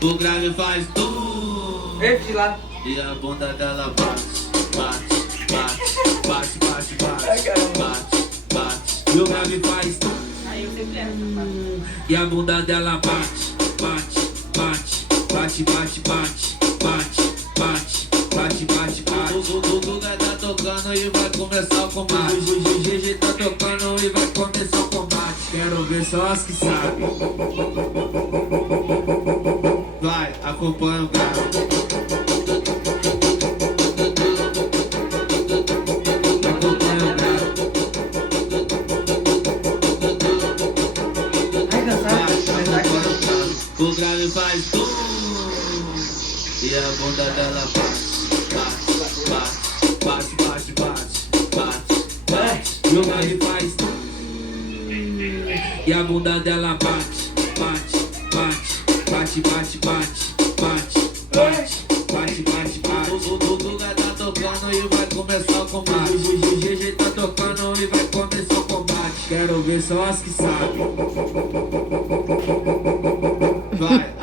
O grave faz tum. Verde lá. E a bunda dela bate, bate, bate, bate, bate, bate, Ai, caramba. bate, bate. E o grave faz tum. Aí eu sempre erro essa parte. E a bunda dela bate, bate, bate, bate, bate, bate, bate, bate, bate, bate, bate. O Guga tá tocando e vai começar o combate. O GG tá tocando e vai começar o combate. Quero ver só as que sabem. Vai, acompanha o cara. Acompanha o cara. Ai, cansado. O grave faz tum. E a bunda dela bate, bate, bate, bate, bate, bate, bate. E o grave faz tum. E a bunda dela bate, bate, bate, bate, bate, bate, bate, bate, bate, bate, bate. O Guga tá tocando e vai começar o combate. O GG tá tocando e vai começar o combate. Quero ver só as que sabem. Vai.